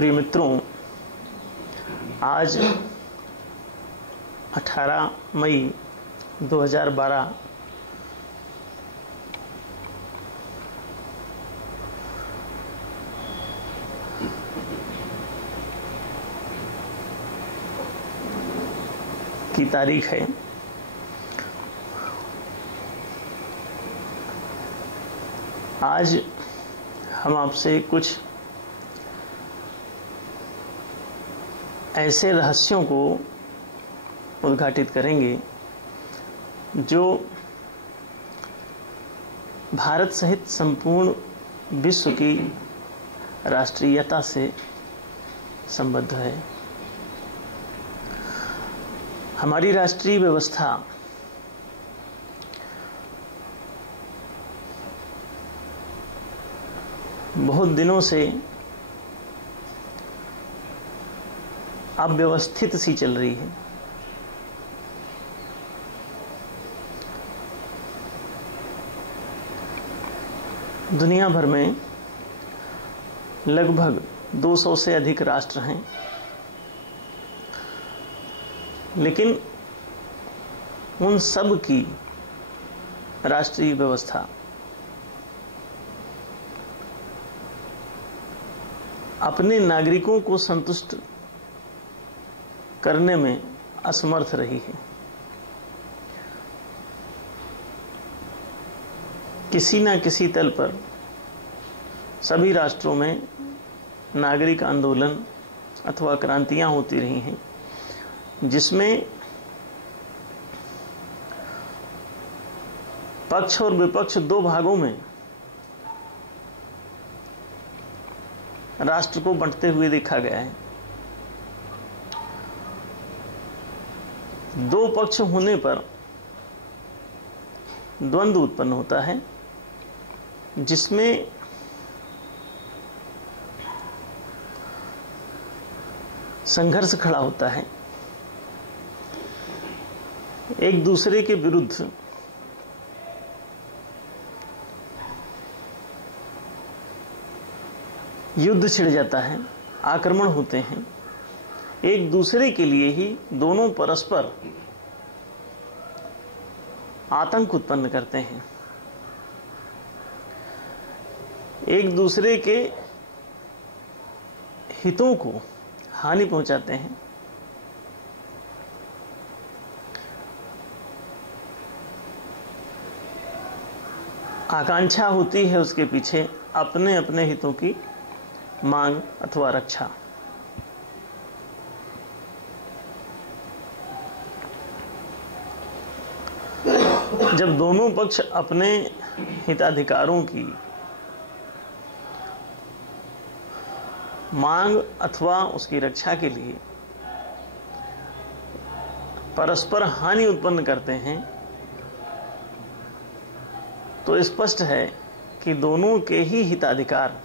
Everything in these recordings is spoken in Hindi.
प्रिय मित्रों, आज 18 मई 2012 की तारीख है। आज हम आपसे कुछ ऐसे रहस्यों को उद्घाटित करेंगे जो भारत सहित संपूर्ण विश्व की राष्ट्रीयता से संबद्ध है। हमारी राष्ट्रीय व्यवस्था बहुत दिनों से अव्यवस्थित सी चल रही है। दुनिया भर में लगभग 200 से अधिक राष्ट्र हैं, लेकिन उन सब की राष्ट्रीय व्यवस्था अपने नागरिकों को संतुष्ट करने में असमर्थ रही है। किसी न किसी तल पर सभी राष्ट्रों में नागरिक आंदोलन अथवा क्रांतियां होती रही हैं, जिसमें पक्ष और विपक्ष दो भागों में राष्ट्र को बांटते हुए देखा गया है। दो पक्ष होने पर द्वंद्व उत्पन्न होता है, जिसमें संघर्ष खड़ा होता है। एक दूसरे के विरुद्ध युद्ध छिड़ जाता है, आक्रमण होते हैं। एक दूसरे के लिए ही दोनों परस्पर आतंक उत्पन्न करते हैं, एक दूसरे के हितों को हानि पहुंचाते हैं। आकांक्षा होती है उसके पीछे अपने अपने हितों की मांग अथवा रक्षा। जब दोनों पक्ष अपने हिताधिकारों की मांग अथवा उसकी रक्षा के लिए परस्पर हानि उत्पन्न करते हैं, तो स्पष्ट है कि दोनों के ही हिताधिकार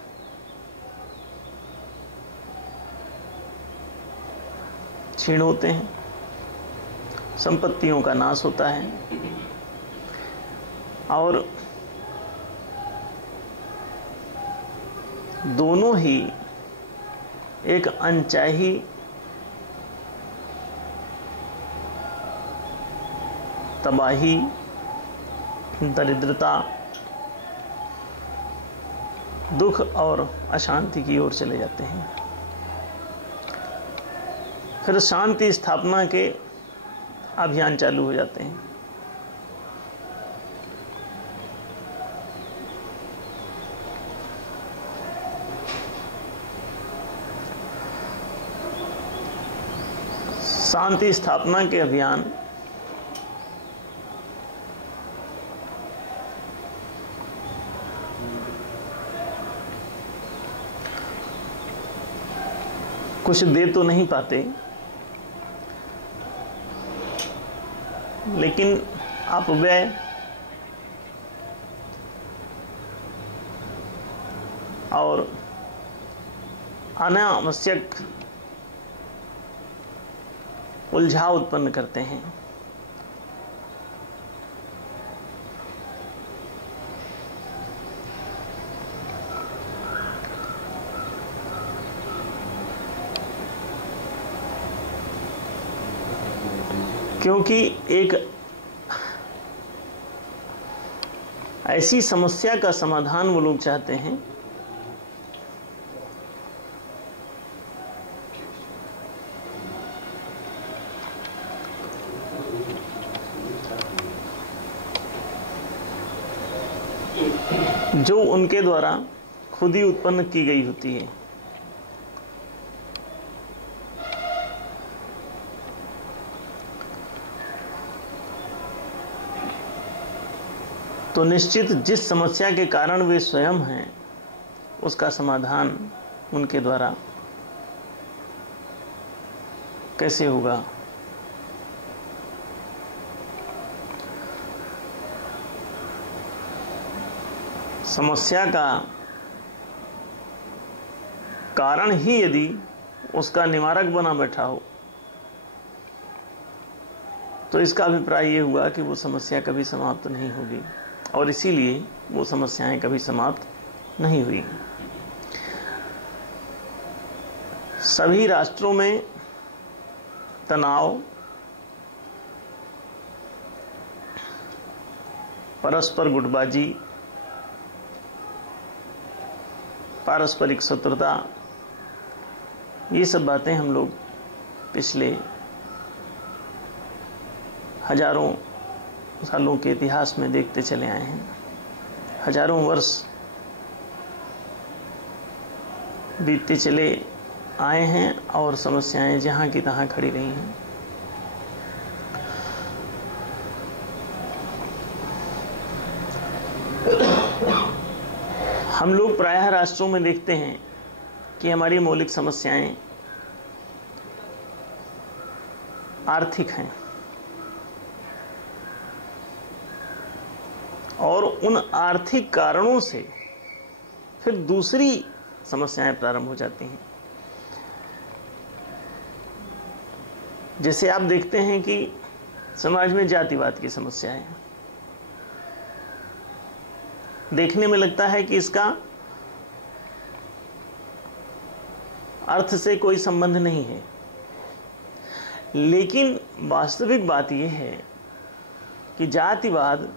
क्षीण होते हैं, संपत्तियों का नाश होता है और दोनों ही एक अनचाही तबाही, दरिद्रता, दुख और अशांति की ओर चले जाते हैं। फिर शांति स्थापना के अभियान चालू हो जाते हैं। शांति स्थापना के अभियान कुछ दे तो नहीं पाते, लेकिन अपव्यय और अनावश्यक उलझाव उत्पन्न करते हैं। क्योंकि एक ऐसी समस्या का समाधान वो लोग चाहते हैं जो उनके द्वारा खुद ही उत्पन्न की गई होती है। तो निश्चित जिस समस्या के कारण वे स्वयं हैं उसका समाधान उनके द्वारा कैसे होगा। समस्या का कारण ही यदि उसका निवारक बना बैठा हो तो इसका अभिप्राय ये हुआ कि वो समस्या कभी समाप्त नहीं होगी और इसीलिए वो समस्याएं कभी समाप्त नहीं हुई। सभी राष्ट्रों में तनाव, परस्पर गुटबाजी, पारस्परिक शत्रुता, ये सब बातें हम लोग पिछले हजारों सालों के इतिहास में देखते चले आए हैं। हजारों वर्ष बीतते चले आए हैं और समस्याएं जहां की तहां खड़ी रही हैं। हम लोग प्रायः राष्ट्रों में देखते हैं कि हमारी मौलिक समस्याएं आर्थिक हैं और उन आर्थिक कारणों से फिर दूसरी समस्याएं प्रारंभ हो जाती हैं। जैसे आप देखते हैं कि समाज में जातिवाद की समस्या है। देखने में लगता है कि इसका अर्थ से कोई संबंध नहीं है, लेकिन वास्तविक बात यह है कि जातिवाद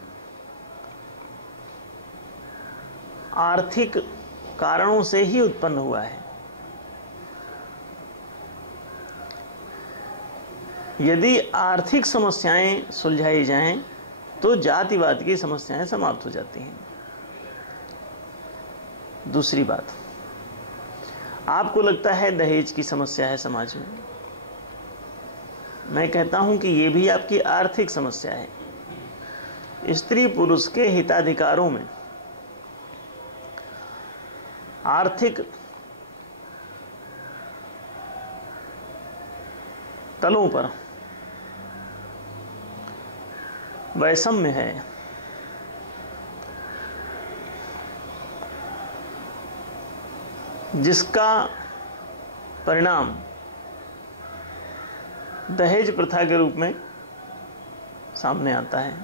आर्थिक कारणों से ही उत्पन्न हुआ है। यदि आर्थिक समस्याएं सुलझाई जाएं तो जातिवाद की समस्याएं समाप्त हो जाती हैं। दूसरी बात, आपको लगता है दहेज की समस्या है समाज में। मैं कहता हूं कि यह भी आपकी आर्थिक समस्या है। स्त्री पुरुष के हिताधिकारों में आर्थिक तलों पर वैषम्य है। जिसका परिणाम दहेज प्रथा के रूप में सामने आता है।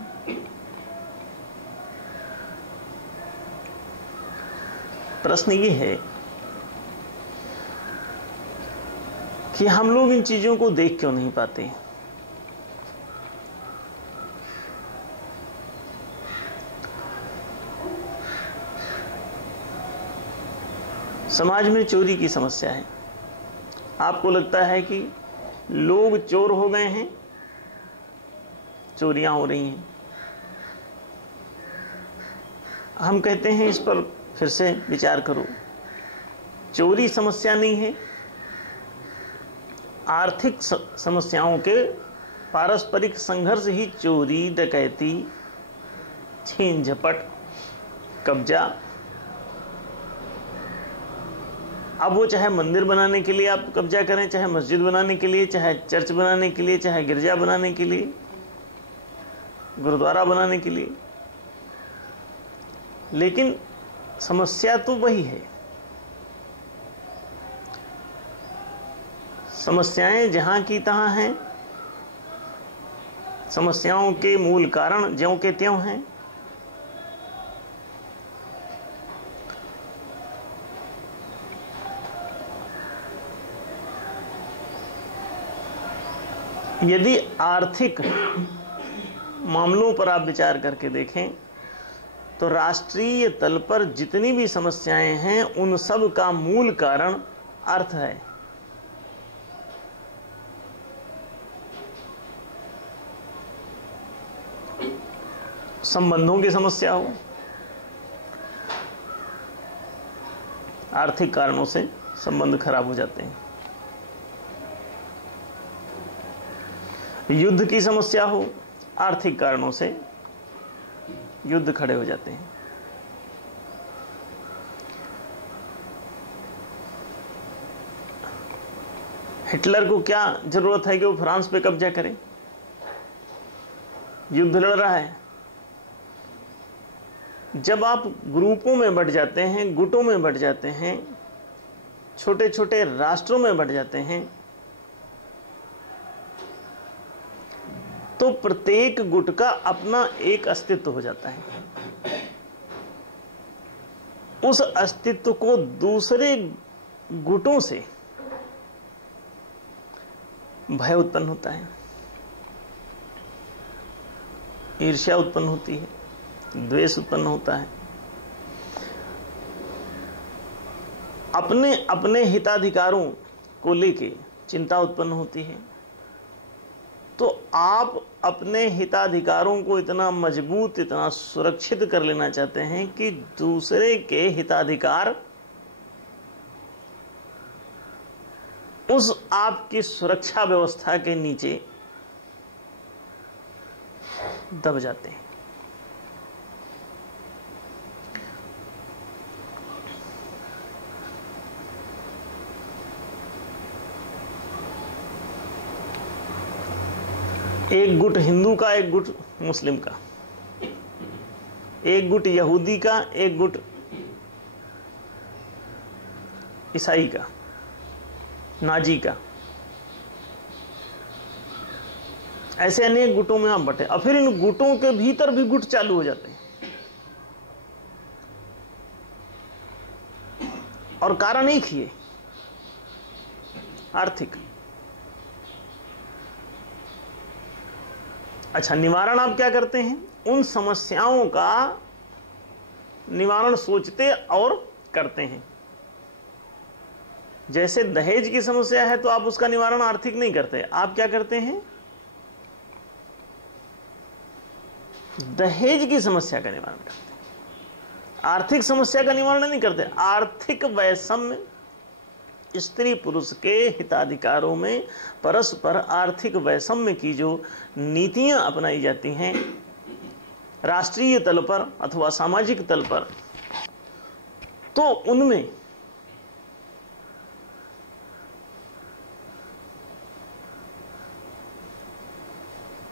प्रश्न ये है कि हम लोग इन चीजों को देख क्यों नहीं पाते। समाज में चोरी की समस्या है। आपको लगता है कि लोग चोर हो गए हैं, चोरियां हो रही हैं। हम कहते हैं इस पर फिर से विचार करो। चोरी समस्या नहीं है, आर्थिक समस्याओं के पारस्परिक संघर्ष ही चोरी, डकैती, छीन झपट, कब्जा। अब वो चाहे मंदिर बनाने के लिए आप कब्जा करें, चाहे मस्जिद बनाने के लिए, चाहे चर्च बनाने के लिए, चाहे गिरजा बनाने के लिए, गुरुद्वारा बनाने के लिए, लेकिन समस्या तो वही है। समस्याएं जहां की तहां हैं, समस्याओं के मूल कारण ज्यों के त्यों हैं। यदि आर्थिक मामलों पर आप विचार करके देखें तो राष्ट्रीय तल पर जितनी भी समस्याएं हैं उन सब का मूल कारण अर्थ है। संबंधों की समस्या हो, आर्थिक कारणों से संबंध खराब हो जाते हैं। युद्ध की समस्या हो, आर्थिक कारणों से युद्ध खड़े हो जाते हैं। हिटलर को क्या जरूरत है कि वो फ्रांस पे कब्जा करे? युद्ध लड़ रहा है। जब आप ग्रुपों में बंट जाते हैं, गुटों में बंट जाते हैं, छोटे छोटे राष्ट्रों में बंट जाते हैं, तो प्रत्येक गुट का अपना एक अस्तित्व हो जाता है। उस अस्तित्व को दूसरे गुटों से भय उत्पन्न होता है, ईर्ष्या उत्पन्न होती है, द्वेष उत्पन्न होता है, अपने अपने हिताधिकारों को लेके चिंता उत्पन्न होती है। तो आप अपने हिताधिकारों को इतना मजबूत, इतना सुरक्षित कर लेना चाहते हैं कि दूसरे के हिताधिकार उस आपकी सुरक्षा व्यवस्था के नीचे दब जाते हैं। एक गुट हिंदू का, एक गुट मुस्लिम का, एक गुट यहूदी का, एक गुट ईसाई का, नाजी का, ऐसे अनेक गुटों में आप बटे। और फिर इन गुटों के भीतर भी गुट चालू हो जाते हैं, और कारण एक ही है, आर्थिक। अच्छा, निवारण आप क्या करते हैं? उन समस्याओं का निवारण सोचते और करते हैं। जैसे दहेज की समस्या है तो आप उसका निवारण आर्थिक नहीं करते, आप क्या करते हैं? दहेज की समस्या का निवारण करते हैं, आर्थिक समस्या का निवारण नहीं करते। आर्थिक वैषम्य, स्त्री पुरुष के हिताधिकारों में परस्पर आर्थिक वैषम्य की जो नीतियां अपनाई जाती हैं राष्ट्रीय तल पर अथवा सामाजिक तल पर, तो उनमें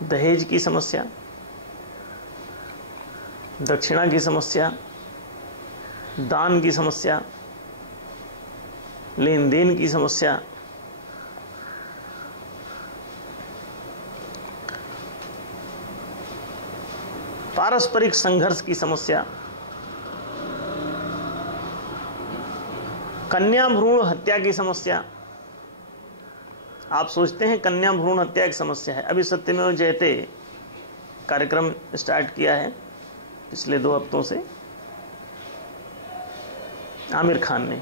दहेज की समस्या, दक्षिणा की समस्या, दान की समस्या, लेन देन की समस्या, पारस्परिक संघर्ष की समस्या, कन्या भ्रूण हत्या की समस्या। आप सोचते हैं कन्या भ्रूण हत्या एक समस्या है। अभी सत्यमेव जयते कार्यक्रम स्टार्ट किया है पिछले 2 हफ्तों से आमिर खान ने।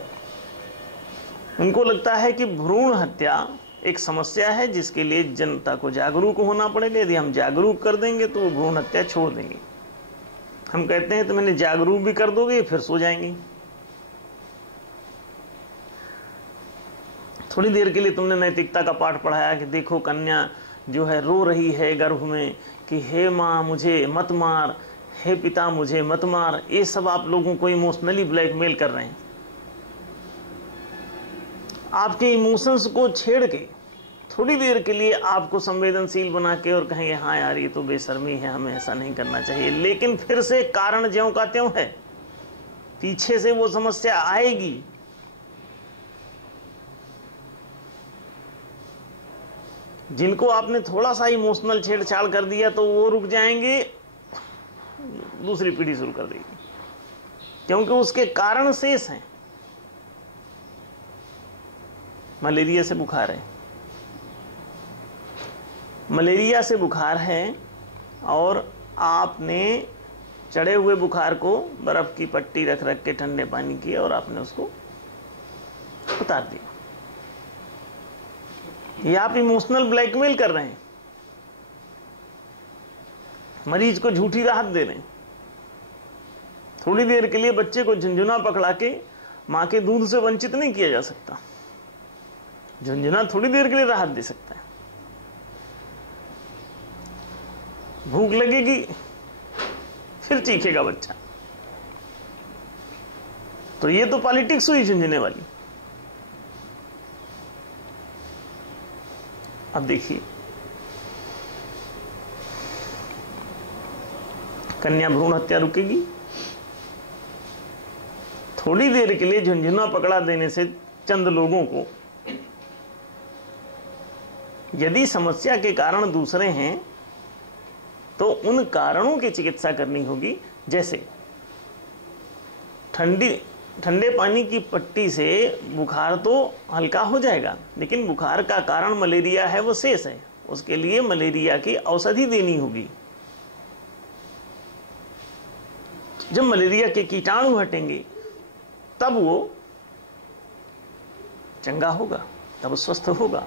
उनको लगता है कि भ्रूण हत्या एक समस्या है जिसके लिए जनता को जागरूक होना पड़ेगा। यदि हम जागरूक कर देंगे तो वो भ्रूण हत्या छोड़ देंगे। हम कहते हैं तो मैंने जागरूक भी कर दोगे फिर सो जाएंगे। थोड़ी देर के लिए तुमने नैतिकता का पाठ पढ़ाया कि देखो कन्या जो है रो रही है गर्भ में कि हे माँ मुझे मत मार, हे पिता मुझे मत मार। ये सब आप लोगों को इमोशनली ब्लैकमेल कर रहे हैं। आपके इमोशंस को छेड़ के थोड़ी देर के लिए आपको संवेदनशील बना के और कहेंगे हाँ यार ये तो बेशर्मी है, हमें ऐसा नहीं करना चाहिए। लेकिन फिर से कारण ज्यों का त्यों है, पीछे से वो समस्या आएगी। जिनको आपने थोड़ा सा इमोशनल छेड़छाड़ कर दिया तो वो रुक जाएंगे, दूसरी पीढ़ी शुरू कर देगी, क्योंकि उसके कारण शेष हैं। मलेरिया से बुखार है, मलेरिया से बुखार है और आपने चढ़े हुए बुखार को बर्फ की पट्टी रख रख के ठंडे पानी की और आपने उसको उतार दिया। ये आप इमोशनल ब्लैकमेल कर रहे हैं, मरीज को झूठी राहत दे रहे हैं। थोड़ी देर के लिए बच्चे को झुंझुना पकड़ा के मां के दूध से वंचित नहीं किया जा सकता। झुंझुना थोड़ी देर के लिए राहत दे सकता है। भूख लगेगी फिर चीखेगा बच्चा। तो ये तो पॉलिटिक्स हुई झुंझुने वाली। अब देखिए, कन्या भ्रूण हत्या रुकेगी? थोड़ी देर के लिए झुंझुना पकड़ा देने से चंद लोगों को, यदि समस्या के कारण दूसरे हैं तो उन कारणों की चिकित्सा करनी होगी। जैसे ठंडे पानी की पट्टी से बुखार तो हल्का हो जाएगा, लेकिन बुखार का कारण मलेरिया है, वो शेष है। उसके लिए मलेरिया की औषधि देनी होगी। जब मलेरिया के कीटाणु हटेंगे तब वो चंगा होगा, तब स्वस्थ होगा।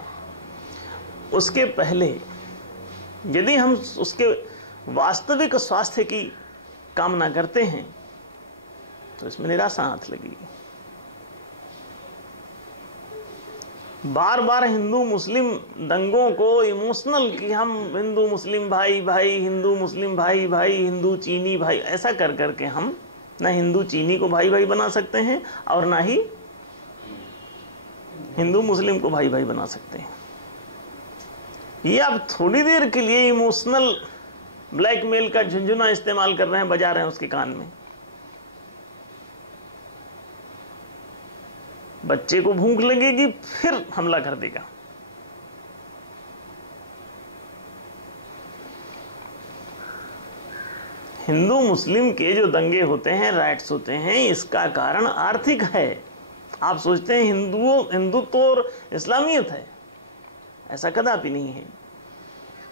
उसके पहले यदि हम उसके वास्तविक स्वास्थ्य की कामना करते हैं तो इसमें निराशा हाथ लगेगी। बार बार हिंदू मुस्लिम दंगों को इमोशनल कि हम हिंदू मुस्लिम भाई भाई, हिंदू मुस्लिम भाई भाई, हिंदू चीनी भाई, ऐसा कर करके हम ना हिंदू चीनी को भाई भाई बना सकते हैं और ना ही हिंदू मुस्लिम को भाई भाई बना सकते हैं। ये आप थोड़ी देर के लिए इमोशनल ब्लैकमेल का झुंझुना इस्तेमाल कर रहे हैं, बजा रहे हैं उसके कान में। बच्चे को भूख लगेगी फिर हमला कर देगा। हिंदू मुस्लिम के जो दंगे होते हैं, राइट्स होते हैं, इसका कारण आर्थिक है। आप सोचते हैं हिंदुत्व और इस्लामियत है, ऐसा कदापि नहीं है।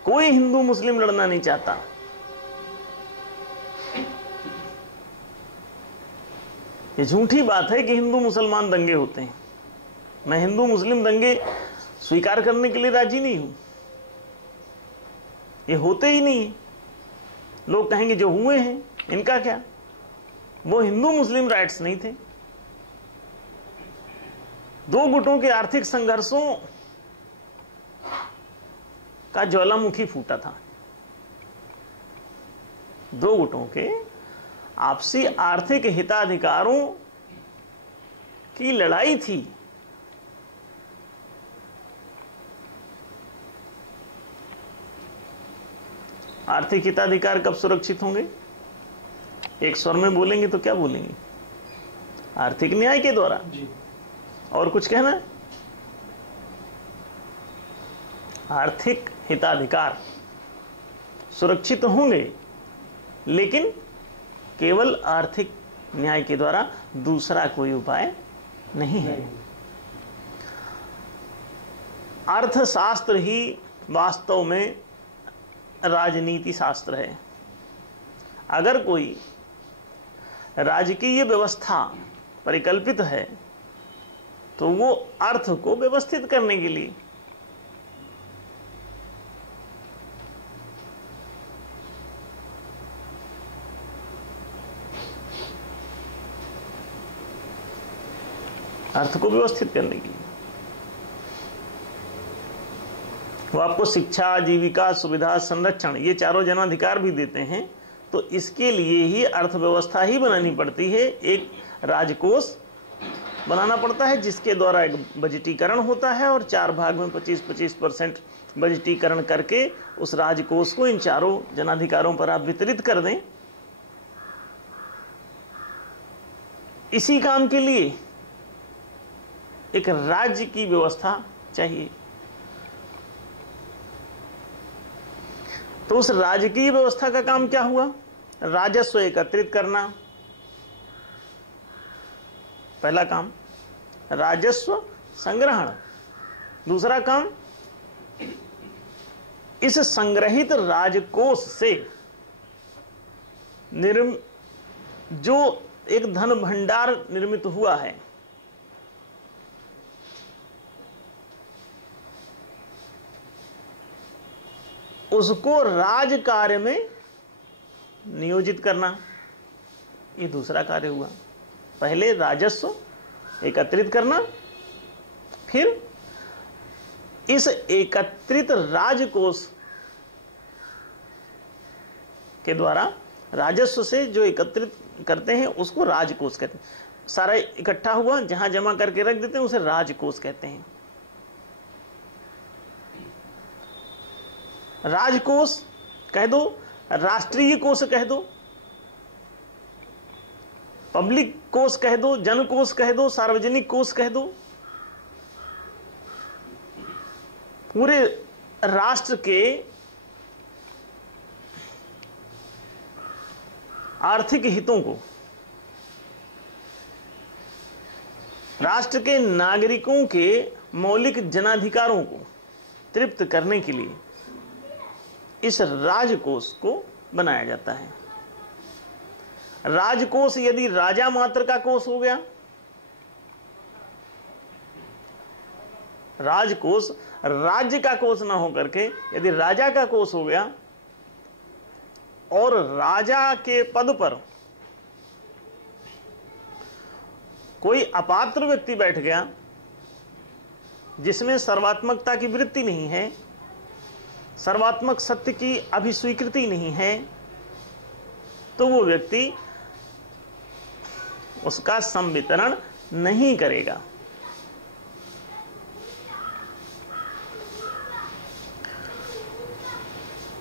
कोई हिंदू मुस्लिम लड़ना नहीं चाहता। ये झूठी बात है कि हिंदू मुसलमान दंगे होते हैं। मैं हिंदू मुस्लिम दंगे स्वीकार करने के लिए राजी नहीं हूं। ये होते ही नहीं है। लोग कहेंगे जो हुए हैं इनका क्या, वो हिंदू मुस्लिम राइट्स नहीं थे। दो गुटों के आर्थिक संघर्षों का ज्वालामुखी फूटा था। दो गुटों के आपसी आर्थिक हिताधिकारों की लड़ाई थी। आर्थिक हिताधिकार कब सुरक्षित होंगे? एक स्वर में बोलेंगे तो क्या बोलेंगे? आर्थिक न्याय के द्वारा जी। और कुछ कहना है? आर्थिक हिताधिकार सुरक्षित होंगे, लेकिन केवल आर्थिक न्याय के द्वारा, दूसरा कोई उपाय नहीं है। अर्थशास्त्र ही वास्तव में राजनीति शास्त्र है। अगर कोई राजकीय व्यवस्था परिकल्पित है तो वो अर्थ को व्यवस्थित करने के लिए, अर्थ को व्यवस्थित करने के लिए, वो आपको शिक्षा, आजीविका, सुविधा, संरक्षण, ये चारों जनाधिकार भी देते हैं। तो इसके लिए ही अर्थव्यवस्था ही बनानी पड़ती है। एक राजकोष बनाना पड़ता है जिसके द्वारा एक बजटीकरण होता है और 4 भाग में 25-25% बजटीकरण करके उस राजकोष को इन चारों जनाधिकारों पर आप वितरित कर दें। इसी काम के लिए एक राज्य की व्यवस्था चाहिए। तो उस राजकीय व्यवस्था का काम क्या हुआ? राजस्व एकत्रित करना, पहला काम। राजस्व संग्रहण, दूसरा काम इस संग्रहित राजकोष से जो एक धन भंडार निर्मित हुआ है, उसको राज कार्य में नियोजित करना, ये दूसरा कार्य हुआ। पहले राजस्व एकत्रित करना, फिर इस एकत्रित राजकोष के द्वारा राजस्व से जो एकत्रित करते हैं उसको राजकोष कहते हैं। सारा इकट्ठा हुआ, जहां जमा करके रख देते हैं उसे राजकोष कहते हैं। राजकोष कह दो, राष्ट्रीय कोष कह दो, पब्लिक कोष कह दो, जन कोष कह दो, सार्वजनिक कोष कह दो। पूरे राष्ट्र के आर्थिक हितों को, राष्ट्र के नागरिकों के मौलिक जनाधिकारों को तृप्त करने के लिए इस राजकोष को बनाया जाता है। राजकोष यदि राजा मात्र का कोष हो गया, राजकोष राज्य का कोष ना होकर के यदि राजा का कोष हो गया और राजा के पद पर कोई अपात्र व्यक्ति बैठ गया जिसमें सर्वात्मकता की वृत्ति नहीं है, सर्वात्मक सत्य की अभिस्वीकृति नहीं है, तो वो व्यक्ति उसका संवितरण नहीं करेगा।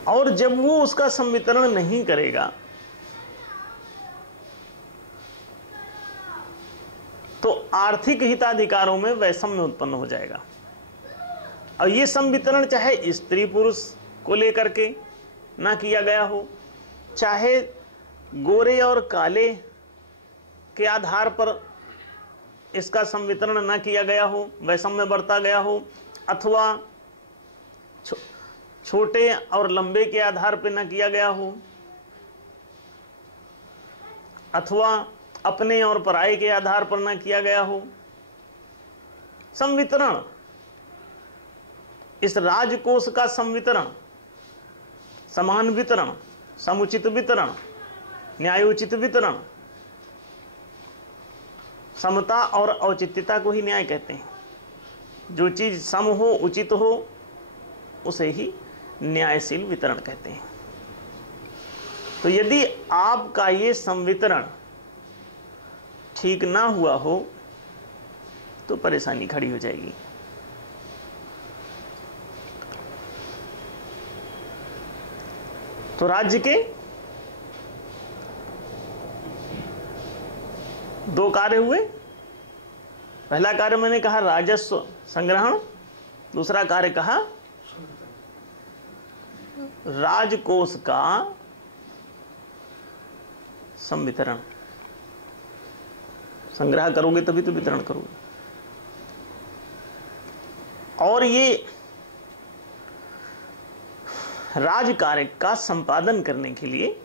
और जब वो उसका संवितरण नहीं करेगा तो आर्थिक हिताधिकारों में वैषम्य उत्पन्न हो जाएगा। और ये संवितरण चाहे स्त्री पुरुष को लेकर के ना किया गया हो, चाहे गोरे और काले के आधार पर इसका संवितरण ना किया गया हो, वैषम्य बरता गया हो, अथवा छोटे और लंबे के आधार पर ना किया गया हो, अथवा अपने और पराये के आधार पर ना किया गया हो। संवितरण, इस राजकोष का संवितरण, समान वितरण, समुचित वितरण, न्यायोचित वितरण, समता और औचित्यता को ही न्याय कहते हैं। जो चीज सम हो, उचित हो, उसे ही न्यायशील वितरण कहते हैं। तो यदि आपका ये संवितरण ठीक ना हुआ हो तो परेशानी खड़ी हो जाएगी। तो राज्य के दो कार्य हुए। पहला कार्य मैंने कहा राजस्व संग्रहण, दूसरा कार्य कहा राजकोष का संवितरण। संग्रह करोगे तभी तो वितरण करोगे। और ये राज कार्य का संपादन करने के लिए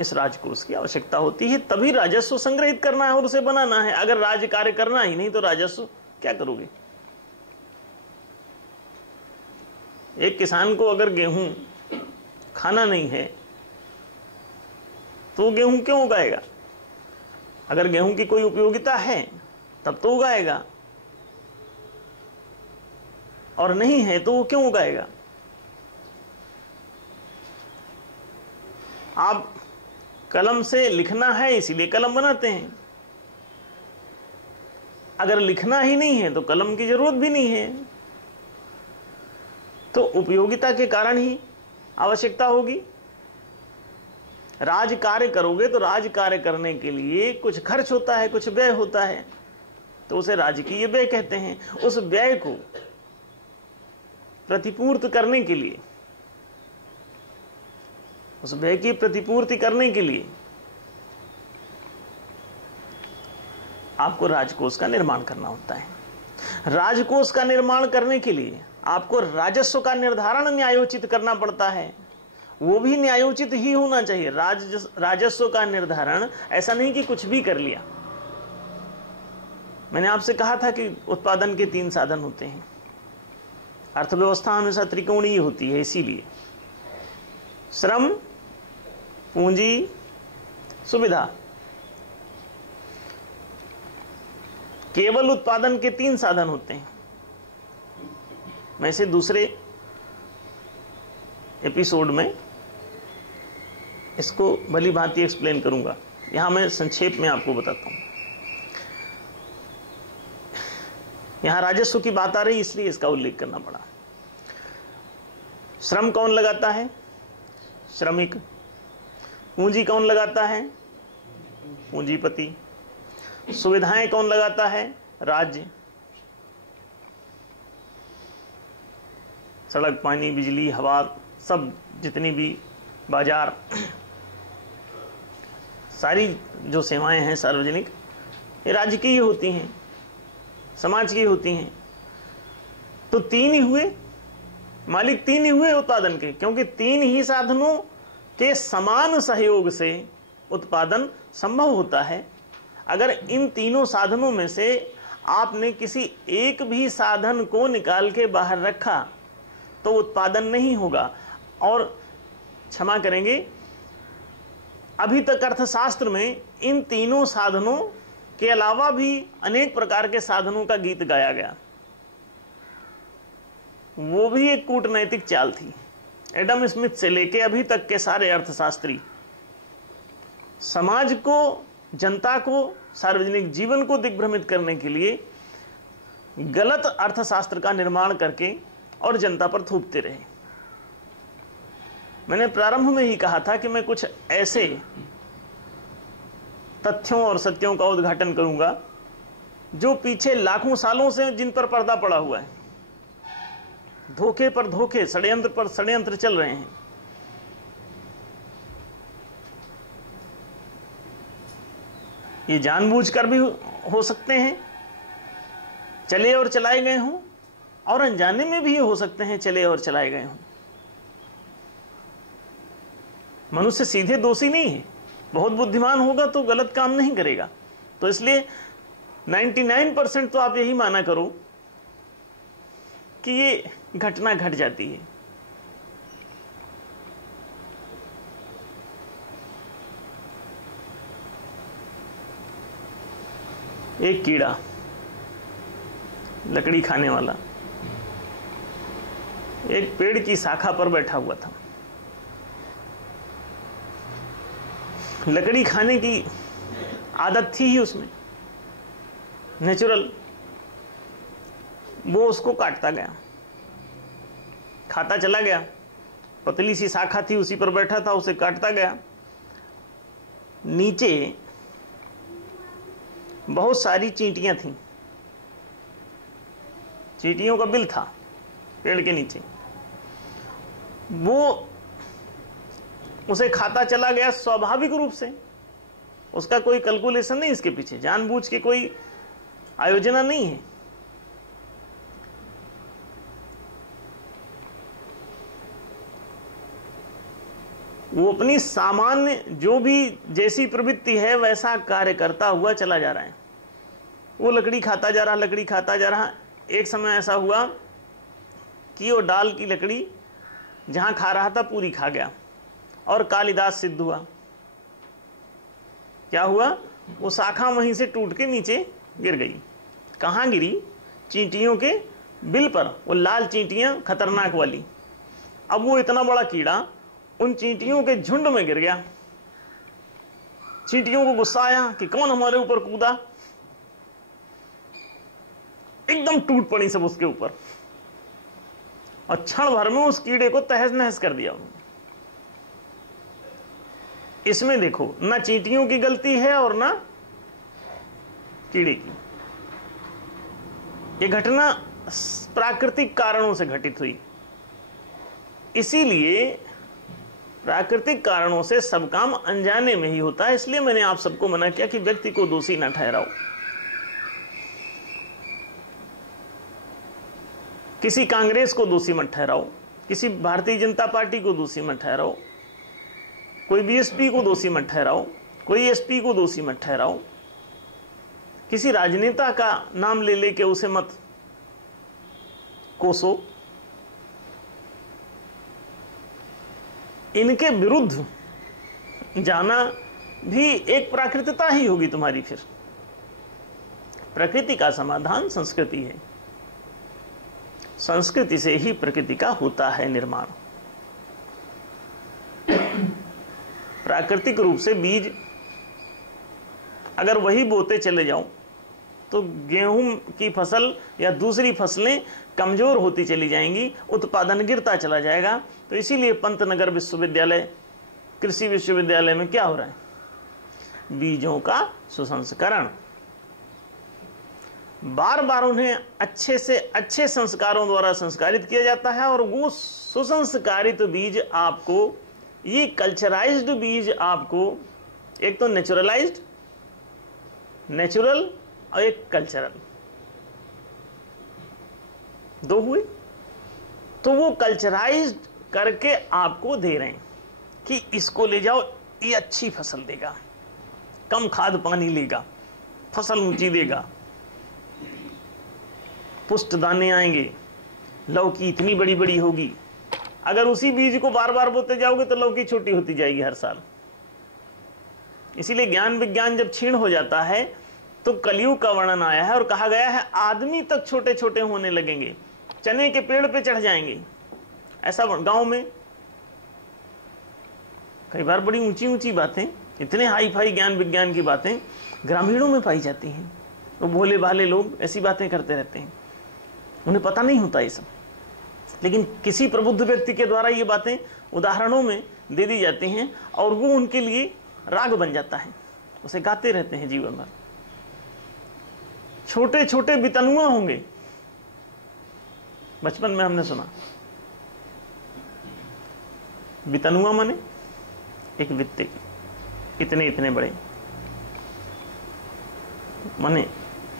इस राजकोष की आवश्यकता होती है, तभी राजस्व संग्रहित करना है और उसे बनाना है। अगर राज कार्य करना ही नहीं तो राजस्व क्या करोगे? एक किसान को अगर गेहूं खाना नहीं है तो गेहूं क्यों उगाएगा? अगर गेहूं की कोई उपयोगिता है तब तो उगाएगा, और नहीं है तो वो क्यों उगाएगा? आप कलम से लिखना है इसीलिए कलम बनाते हैं। अगर लिखना ही नहीं है तो कलम की जरूरत भी नहीं है। तो उपयोगिता के कारण ही आवश्यकता होगी। राज कार्य करोगे तो राज कार्य करने के लिए कुछ खर्च होता है, कुछ व्यय होता है, तो उसे राजकीय व्यय कहते हैं। उस व्यय को प्रतिपूर्ति करने के लिए, उस व्यय की प्रतिपूर्ति करने के लिए आपको राजकोष का निर्माण करना होता है। राजकोष का निर्माण करने के लिए आपको राजस्व का निर्धारण न्यायोचित करना पड़ता है, वो भी न्यायोचित ही होना चाहिए। राजस्व का निर्धारण ऐसा नहीं कि कुछ भी कर लिया। मैंने आपसे कहा था कि उत्पादन के 3 साधन होते हैं। अर्थव्यवस्था हमेशा त्रिकोणीय होती है, इसीलिए श्रम, पूंजी, सुविधा। केवल उत्पादन के 3 साधन होते हैं। मैं इसे दूसरे एपिसोड में इसको भली भांति एक्सप्लेन करूंगा, यहां मैं संक्षेप में आपको बताता हूं। यहां राजस्व की बात आ रही, इसलिए इसका उल्लेख करना पड़ा। श्रम कौन लगाता है? श्रमिक। पूंजी कौन लगाता है? पूंजीपति। सुविधाएं कौन लगाता है? राज्य। सड़क, पानी, बिजली, हवा, सब जितनी भी बाजार, सारी जो सेवाएं हैं सार्वजनिक, ये राज्य की ही होती हैं, समाज की होती हैं। तो 3 ही हुए मालिक, 3 ही हुए उत्पादन के, क्योंकि 3 ही साधनों के समान सहयोग से उत्पादन संभव होता है। अगर इन तीनों साधनों में से आपने किसी एक भी साधन को निकाल के बाहर रखा तो उत्पादन नहीं होगा। और क्षमा करेंगे, अभी तक अर्थशास्त्र में इन तीनों साधनों के अलावा भी अनेक प्रकार के साधनों का गीत गाया गया। वो भी एक कूटनैतिक चाल थी। एडम स्मिथ से लेके अभी तक के सारे अर्थशास्त्री समाज को, जनता को, सार्वजनिक जीवन को दिग्भ्रमित करने के लिए गलत अर्थशास्त्र का निर्माण करके और जनता पर थूकते रहे। मैंने प्रारंभ में ही कहा था कि मैं कुछ ऐसे तथ्यों और सत्यों का उद्घाटन करूंगा जो पीछे लाखों सालों से जिन पर पर्दा पड़ा हुआ है। धोखे पर धोखे, षड्यंत्र पर षड्यंत्र चल रहे हैं। ये जानबूझकर भी हो सकते हैं, चले और चलाए गए हों, और अनजाने में भी हो सकते हैं चले और चलाए गए हों। मनुष्य सीधे दोषी नहीं है, बहुत बुद्धिमान होगा तो गलत काम नहीं करेगा। तो इसलिए 99% तो आप यही माना करो कि ये घटना घट जाती है। एक कीड़ा, लकड़ी खाने वाला, एक पेड़ की शाखा पर बैठा हुआ था। लकड़ी खाने की आदत थी ही उसमें, नेचुरल। वो उसको काटता गया, खाता चला गया। पतली सी शाखा थी, उसी पर बैठा था, उसे काटता गया। नीचे बहुत सारी चींटियां थीं, चींटियों का बिल था पेड़ के नीचे। वो उसे खाता चला गया स्वाभाविक रूप से, उसका कोई कैलकुलेशन नहीं इसके पीछे, जानबूझ के कोई आयोजना नहीं है। वो अपनी सामान्य जो भी जैसी प्रवृत्ति है वैसा कार्य करता हुआ चला जा रहा है। वो लकड़ी खाता जा रहा, लकड़ी खाता जा रहा। एक समय ऐसा हुआ कि वो डाल की लकड़ी जहां खा रहा था पूरी खा गया और कालिदास सिद्ध हुआ। क्या हुआ? वो शाखा वहीं से टूट के नीचे गिर गई। कहां गिरी? चींटियों के बिल पर, वो लाल चींटियां खतरनाक वाली। अब वो इतना बड़ा कीड़ा उन चींटियों के झुंड में गिर गया। चींटियों को गुस्सा आया कि कौन हमारे ऊपर कूदा। एकदम टूट पड़ी सब उसके ऊपर और क्षण भर में उस कीड़े को तहस नहस कर दिया उन्होंने। इसमें देखो, ना चींटियों की गलती है और ना कीड़े की। यह घटना प्राकृतिक कारणों से घटित हुई। इसीलिए प्राकृतिक कारणों से सब काम अनजाने में ही होता है। इसलिए मैंने आप सबको मना किया कि व्यक्ति को दोषी ना ठहराओ। किसी कांग्रेस को दोषी मत ठहराओ, किसी भारतीय जनता पार्टी को दोषी मत ठहराओ, कोई बीएसपी को दोषी मत ठहराओ, कोई एसपी को दोषी मत ठहराओ, किसी राजनेता का नाम ले लेके उसे मत कोसो। इनके विरुद्ध जाना भी एक प्राकृतिकता ही होगी तुम्हारी। फिर प्रकृति का समाधान संस्कृति है, संस्कृति से ही प्रकृति का होता है निर्माण। प्राकृतिक रूप से बीज अगर वही बोते चले जाओ तो गेहूं की फसल या दूसरी फसलें कमजोर होती चली जाएंगी, उत्पादन गिरता चला जाएगा। तो इसीलिए पंतनगर विश्वविद्यालय, कृषि विश्वविद्यालय में क्या हो रहा है, बीजों का सुसंस्करण। बार बार उन्हें अच्छे से अच्छे संस्कारों द्वारा संस्कारित किया जाता है और वो सुसंस्कारित बीज आपको, ये कल्चराइज्ड बीज आपको, एक तो नेचुरल और एक कल्चरल, दो हुए। तो वो कल्चराइज्ड करके आपको दे रहे हैं कि इसको ले जाओ, ये अच्छी फसल देगा, कम खाद पानी लेगा, फसल ऊंची देगा, पुष्ट दाने आएंगे, लौकी इतनी बड़ी बड़ी होगी। अगर उसी बीज को बार बार बोते जाओगे तो लौकी छोटी होती जाएगी हर साल। इसीलिए ज्ञान विज्ञान जब क्षीण हो जाता है तो कलयुग का वर्णन आया है और कहा गया है आदमी तक छोटे छोटे होने लगेंगे, चने के पेड़ पे चढ़ जाएंगे। ऐसा गांव में कई बार बड़ी ऊंची ऊंची बातें, इतने हाई फाई ज्ञान विज्ञान की बातें ग्रामीणों में पाई जाती हैं। तो भोले भाले लोग ऐसी बातें करते रहते हैं, उन्हें पता नहीं होता ये सब, लेकिन किसी प्रबुद्ध व्यक्ति के द्वारा ये बातें उदाहरणों में दे दी जाती हैं और वो उनके लिए राग बन जाता है, उसे गाते रहते हैं जीवन भर। छोटे छोटे बितनुआ होंगे, बचपन में हमने सुना, बितनुआ माने एक वित्ते इतने इतने बड़े, माने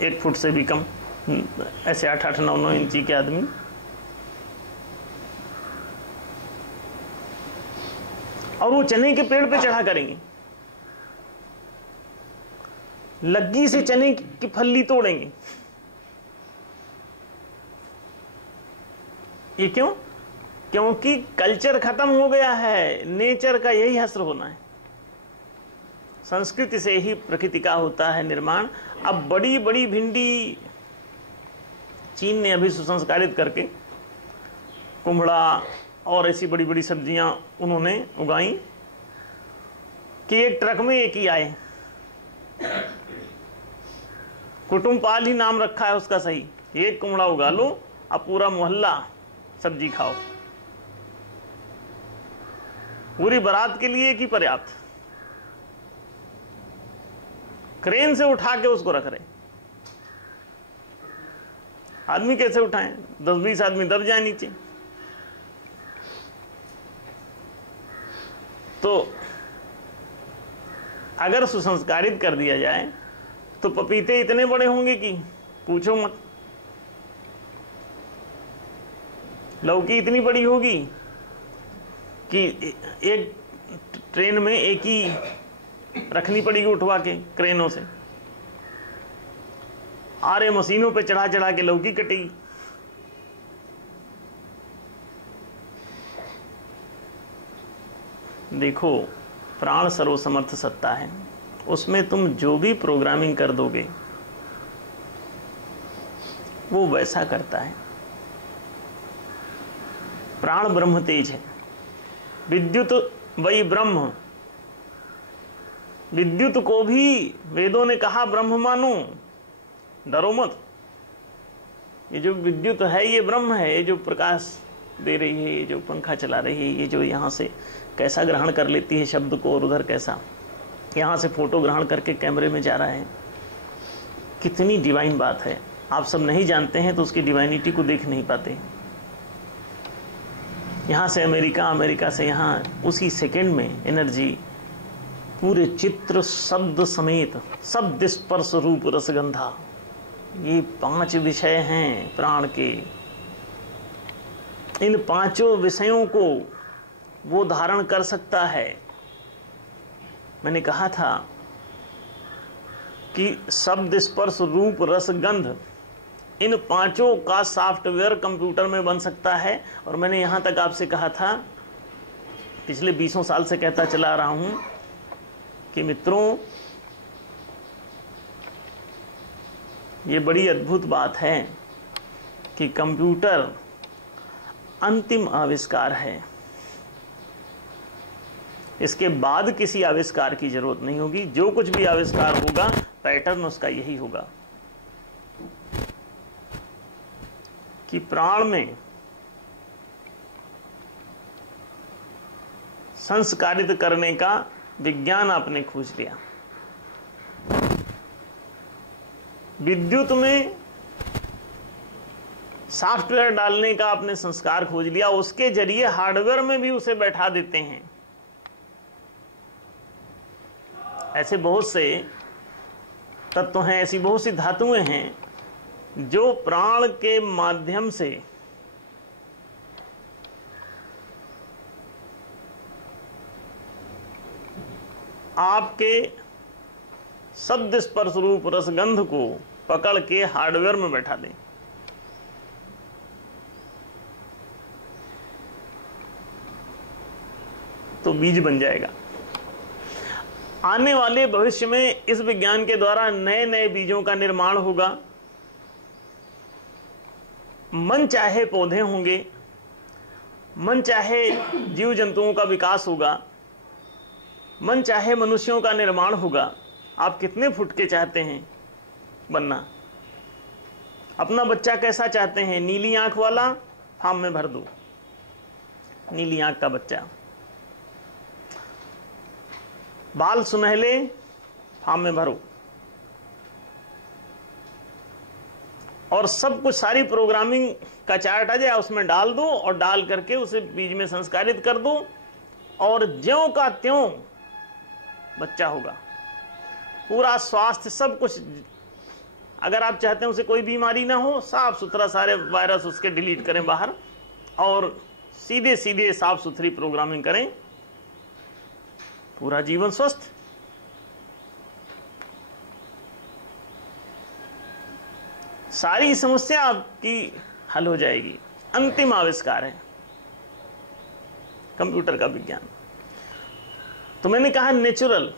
1 फुट से भी कम, ऐसे 8-8, 9-9 इंची के आदमी। और वो चने के पेड़ पे चढ़ा करेंगे, लग्गी से चने की फल्ली तोड़ेंगे। ये क्यों? क्योंकि कल्चर खत्म हो गया है, नेचर का यही हस्र होना है। संस्कृति से ही प्रकृति का होता है निर्माण। अब बड़ी बड़ी भिंडी चीन ने अभी सुसंस्कारित करके, कुम्हड़ा और ऐसी बड़ी बड़ी सब्जियां उन्होंने उगाई कि एक ट्रक में एक ही आए। कुटुंबपाल ही नाम रखा है उसका सही। एक कुम्हड़ा उगा लो, अब पूरा मोहल्ला सब्जी खाओ। पूरी बारात के लिए की पर्याप्त, क्रेन से उठा के उसको रख रहे। आदमी कैसे उठाएं? 10-20 आदमी दब जाए नीचे। तो अगर सुसंस्कारित कर दिया जाए तो पपीते इतने बड़े होंगे कि पूछो मत, लौकी इतनी बड़ी होगी कि एक ट्रेन में एक ही रखनी पड़ेगी उठवा के क्रेनों से। आरे मशीनों पे चढ़ा चढ़ा के लौकी कटेगी। देखो, प्राण सर्वसमर्थ सत्ता है, उसमें तुम जो भी प्रोग्रामिंग कर दोगे वो वैसा करता है। प्राण ब्रह्म तेज है, विद्युत वही ब्रह्म। विद्युत को भी वेदों ने कहा ब्रह्म मानो, डरो मत। ये जो विद्युत है ये ब्रह्म है, ये जो प्रकाश दे रही है, ये जो पंखा चला रही है, ये जो यहाँ से कैसा ग्रहण कर लेती है शब्द को और उधर कैसा, यहाँ से फोटो ग्रहण करके कैमरे में जा रहा है, कितनी डिवाइन बात है। आप सब नहीं जानते हैं तो उसकी डिवाइनिटी को देख नहीं पाते। यहाँ से अमेरिका, अमेरिका से यहाँ, उसी सेकंड में एनर्जी पूरे चित्र शब्द समेत, शब्द स्पर्श रूप रसगंधा, ये 5 विषय हैं प्राण के। इन पांचों विषयों को वो धारण कर सकता है। मैंने कहा था कि शब्द, स्पर्श, रूप, रस, गंध, इन पांचों का सॉफ्टवेयर कंप्यूटर में बन सकता है। और मैंने यहां तक आपसे कहा था, पिछले 20 साल से कहता चला आ रहा हूं कि मित्रों, ये बड़ी अद्भुत बात है कि कंप्यूटर अंतिम आविष्कार है। इसके बाद किसी आविष्कार की जरूरत नहीं होगी। जो कुछ भी आविष्कार होगा, पैटर्न उसका यही होगा कि प्राण में संस्कारित करने का विज्ञान आपने खोज लिया, विद्युत में सॉफ्टवेयर डालने का आपने संस्कार खोज लिया, उसके जरिए हार्डवेयर में भी उसे बैठा देते हैं। ऐसे बहुत से तत्व हैं, ऐसी बहुत सी धातुएं हैं जो प्राण के माध्यम से आपके शब्द, स्पर्श, रूप, रस, गंध को पकड़ के हार्डवेयर में बैठा दें। तो बीज बन जाएगा। आने वाले भविष्य में इस विज्ञान के द्वारा नए नए बीजों का निर्माण होगा। मन चाहे पौधे होंगे, मन चाहे जीव जंतुओं का विकास होगा, मन चाहे मनुष्यों का निर्माण होगा। आप कितने फुट के चाहते हैं बनना? अपना बच्चा कैसा चाहते हैं? नीली आंख वाला? फार्म में भर दो नीली आंख का बच्चा। बाल सुनहले? फार्म में भरो। और सब कुछ, सारी प्रोग्रामिंग का चार्ट आ जाए, उसमें डाल दो और डाल करके उसे बीज में संस्कारित कर दो और ज्यों का त्यों बच्चा होगा। पूरा स्वास्थ्य, सब कुछ। अगर आप चाहते हैं उसे कोई बीमारी ना हो, साफ सुथरा, सारे वायरस उसके डिलीट करें बाहर और सीधे सीधे साफ सुथरी प्रोग्रामिंग करें, पूरा जीवन स्वस्थ। सारी समस्या आपकी हल हो जाएगी। अंतिम आविष्कार है कंप्यूटर का विज्ञान। तो मैंने कहा नेचुरल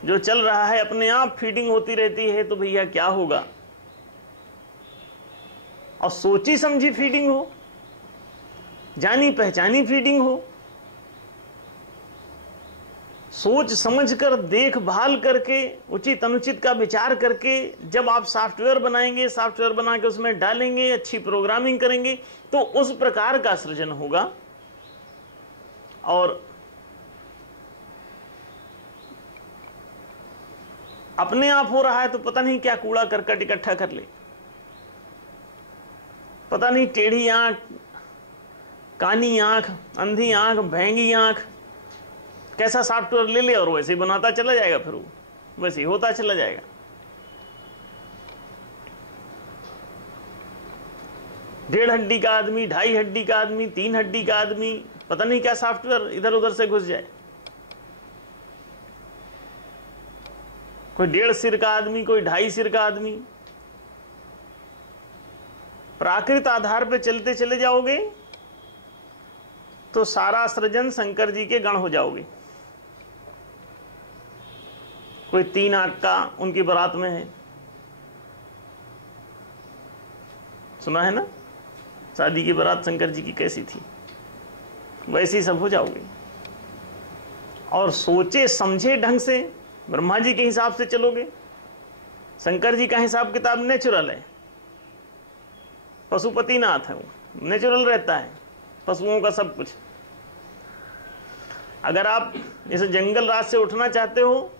जो चल रहा है, अपने आप फीडिंग होती रहती है, तो भैया क्या होगा? और सोची समझी फीडिंग हो, जानी पहचानी फीडिंग हो, सोच समझकर, देखभाल करके, उचित अनुचित का विचार करके जब आप सॉफ्टवेयर बनाएंगे, सॉफ्टवेयर बना के उसमें डालेंगे, अच्छी प्रोग्रामिंग करेंगे, तो उस प्रकार का सृजन होगा। और अपने आप हो रहा है तो पता नहीं क्या कूड़ा करकट इकट्ठा कर ले, पता नहीं टेढ़ी आंख, कानी आंख, अंधी आंख, भेंगी आंख, कैसा सॉफ्टवेयर ले ले और वैसे ही बनाता चला जाएगा, फिर वो वैसे ही होता चला जाएगा। डेढ़ हड्डी का आदमी, 2.5 हड्डी का आदमी, 3 हड्डी का आदमी, पता नहीं क्या सॉफ्टवेयर इधर उधर से घुस जाए। कोई 1.5 सिर का आदमी, कोई 2.5 सिर का आदमी। प्राकृत आधार पे चलते चले जाओगे तो सारा सृजन शंकर जी के गण हो जाओगे। कोई 3 आंख का उनकी बारात में है, सुना है ना? शादी की बारात शंकर जी की कैसी थी, वैसी सब हो जाओगे। और सोचे समझे ढंग से ब्रह्मा जी के हिसाब से चलोगे। शंकर जी का हिसाब किताब नेचुरल है, पशुपतिनाथ है, वो नेचुरल रहता है, पशुओं का सब कुछ। अगर आप इस जंगल राज से उठना चाहते हो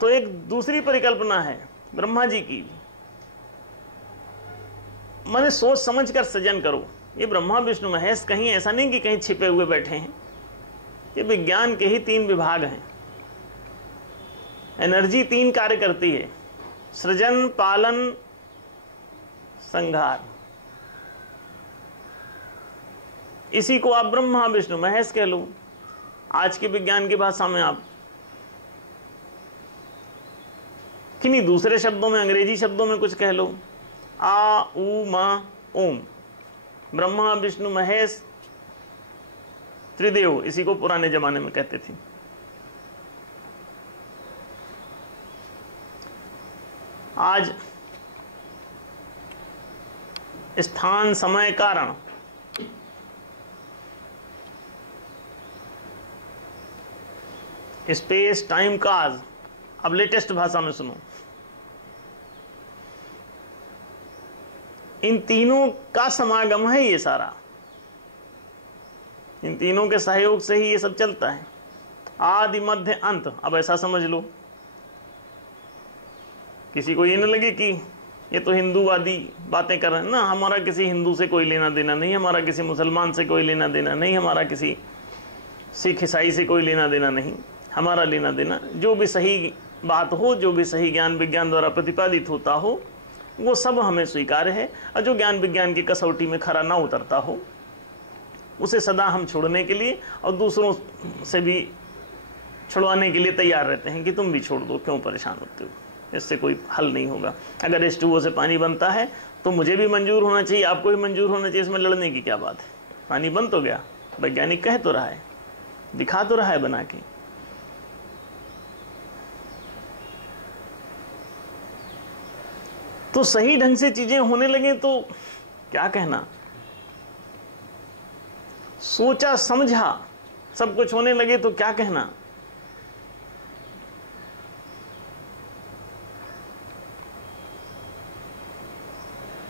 तो एक दूसरी परिकल्पना है ब्रह्मा जी की, माने सोच समझ कर सृजन करो। ये ब्रह्मा विष्णु महेश कहीं ऐसा नहीं कि कहीं छिपे हुए बैठे हैं, ये विज्ञान के ही 3 विभाग हैं। एनर्जी 3 कार्य करती है, सृजन, पालन, संहार। इसी को आप ब्रह्मा विष्णु महेश कह लो, आज के विज्ञान की भाषा में आप किन्हीं दूसरे शब्दों में, अंग्रेजी शब्दों में कुछ कह लो, आ उ मा ओम, ब्रह्मा विष्णु महेश त्रिदेव, इसी को पुराने जमाने में कहते थे। आज स्थान समय कारण स्पेस टाइम काज, अब लेटेस्ट भाषा में सुनो, इन तीनों का समागम है ये सारा, इन तीनों के सहयोग से ही ये सब चलता है, आदि मध्य अंत। अब ऐसा समझ लो, किसी को ये न लगे कि ये तो हिंदूवादी बातें कर रहे हैं ना, हमारा किसी हिंदू से कोई लेना देना नहीं, हमारा किसी मुसलमान से कोई लेना देना नहीं, हमारा किसी सिख ईसाई से कोई लेना देना नहीं, हमारा लेना देना जो भी सही बात हो, जो भी सही ज्ञान विज्ञान द्वारा प्रतिपादित होता हो, वो सब हमें स्वीकार्य है, और जो ज्ञान विज्ञान की कसौटी में खरा ना उतरता हो उसे सदा हम छोड़ने के लिए और दूसरों से भी छुड़वाने के लिए तैयार रहते हैं कि तुम भी छोड़ दो, क्यों परेशान होते हो, इससे कोई हल नहीं होगा। अगर H2O से पानी बनता है तो मुझे भी मंजूर होना चाहिए, आपको भी मंजूर होना चाहिए, इसमें लड़ने की क्या बात है। पानी बन तो गया, वैज्ञानिक कह तो रहा है, दिखा तो रहा है बना के। तो सही ढंग से चीजें होने लगे तो क्या कहना, सोचा समझा सब कुछ होने लगे तो क्या कहना।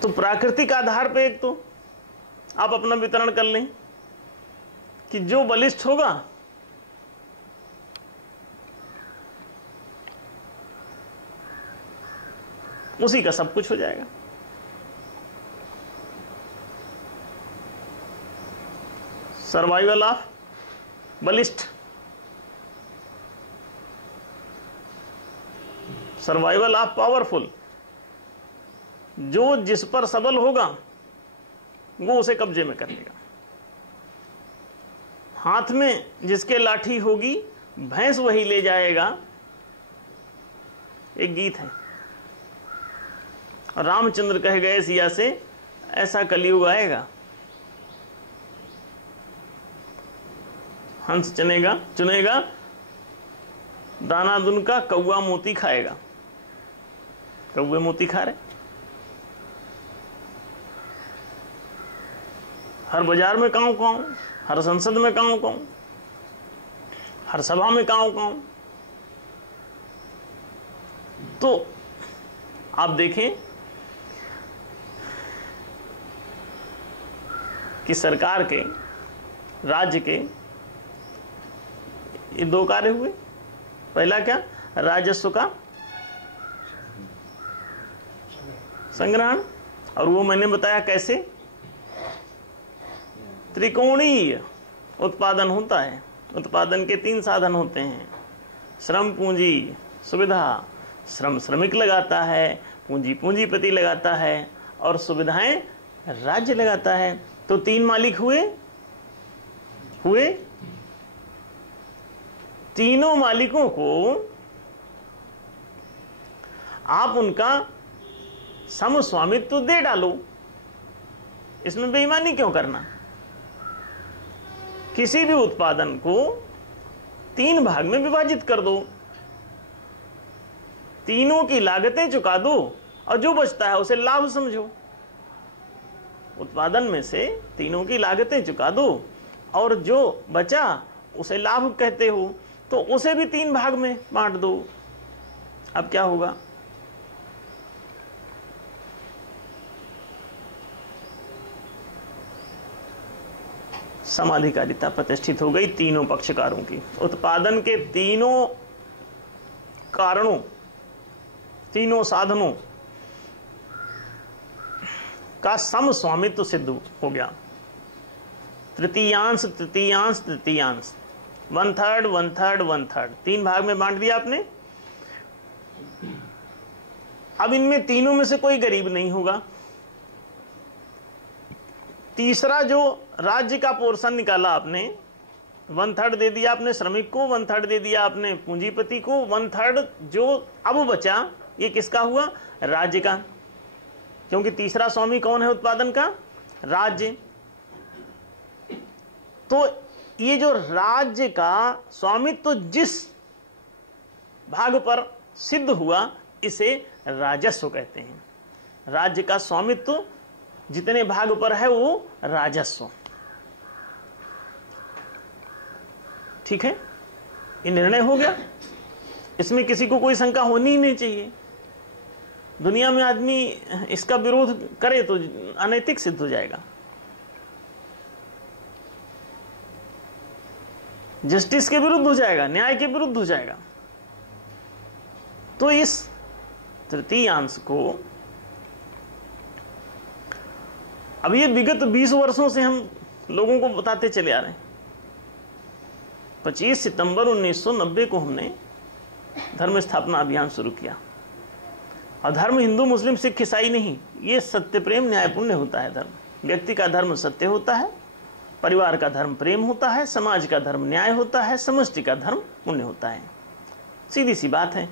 तो प्राकृतिक आधार पे एक तो आप अपना वितरण कर लें कि जो बलिष्ठ होगा उसी का सब कुछ हो जाएगा। सर्वाइवल ऑफ बलिष्ठ, सर्वाइवल ऑफ पावरफुल, जो जिस पर सबल होगा वो उसे कब्जे में कर लेगा। हाथ में जिसके लाठी होगी भैंस वही ले जाएगा, एक गीत है। रामचंद्र कह गए सिया से ऐसा कलयुग आएगा, हंस चुनेगा चुनेगा दाना दुन का, कौआ मोती खाएगा। कौए मोती खा रहे, हर बाजार में काऊ काऊ, हर संसद में काऊ काऊ, हर सभा में काऊ काऊ। तो आप देखें कि सरकार के, राज्य के ये दो कार्य हुए। पहला क्या, राजस्व का संग्रहण, और वो मैंने बताया कैसे, त्रिकोणीय उत्पादन होता है। उत्पादन के 3 साधन होते हैं, श्रम पूंजी सुविधा। श्रम श्रमिक लगाता है, पूंजी पूंजीपति लगाता है, और सुविधाएं राज्य लगाता है। तो 3 मालिक हुए। तीनों मालिकों को आप उनका समस्वामित्व दे डालो, इसमें बेईमानी क्यों करना। किसी भी उत्पादन को 3 भाग में विभाजित कर दो, तीनों की लागतें चुका दो, और जो बचता है उसे लाभ समझो। उत्पादन में से तीनों की लागतें चुका दो, और जो बचा उसे लाभ कहते हो, तो उसे भी 3 भाग में बांट दो। अब क्या होगा, समाधिकारिता प्रतिष्ठित हो गई तीनों पक्षकारों की। उत्पादन के तीनों कारणों, तीनों साधनों का सम स्वामित्व सिद्ध हो गया। तृतीयांश तृतीयांश तृतीयांश, 1/3 1/3 1/3, 3 भाग में बांट दिया आपने। अब इनमें तीनों में से कोई गरीब नहीं होगा, तीसरा जो राज्य का पोर्शन निकाला आपने, 1/3 दे दिया आपने श्रमिक को, 1/3 दे दिया आपने पूंजीपति को, 1/3 जो अब बचा ये किसका हुआ? राज्य का, क्योंकि तीसरा स्वामी कौन है उत्पादन का? राज्य। तो ये जो राज्य का स्वामित्व तो जिस भाग पर सिद्ध हुआ इसे राजस्व कहते हैं। राज्य का स्वामित्व तो जितने भाग पर है वो राजस्व। ठीक है, ये निर्णय हो गया, इसमें किसी को कोई शंका होनी ही नहीं चाहिए। दुनिया में आदमी इसका विरोध करे तो अनैतिक सिद्ध हो जाएगा। जस्टिस के विरुद्ध हो जाएगा, न्याय के विरुद्ध हो जाएगा। तो इस तृतीयांश को अब ये विगत 20 वर्षों से हम लोगों को बताते चले आ रहे हैं। 25 सितंबर 1990 को हमने धर्म स्थापना अभियान शुरू किया। और धर्म हिंदू मुस्लिम सिख ईसाई नहीं, ये सत्य प्रेम न्याय पुण्य होता है। धर्म व्यक्ति का धर्म सत्य होता है, परिवार का धर्म प्रेम होता है, समाज का धर्म न्याय होता है, समष्टि का धर्म पुण्य होता है। सीधी सी बात है,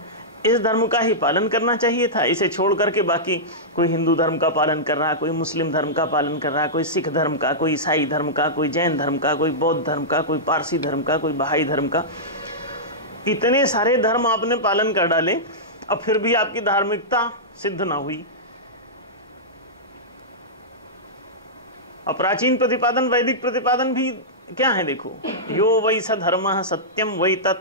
इस धर्म का ही पालन करना चाहिए था। इसे छोड़ करके बाकी कोई हिंदू धर्म का पालन कर रहा, कोई मुस्लिम धर्म का पालन कर रहा, कोई सिख धर्म का, कोई ईसाई धर्म का, कोई जैन धर्म का, कोई बौद्ध धर्म का, कोई पारसी धर्म का, कोई बहाई धर्म का, इतने सारे धर्म आपने पालन कर डाले, अब फिर भी आपकी धार्मिकता सिद्ध ना हुई। और प्राचीन प्रतिपादन, वैदिक प्रतिपादन भी क्या है देखो, यो वै स धर्मः सत्यम वै तत्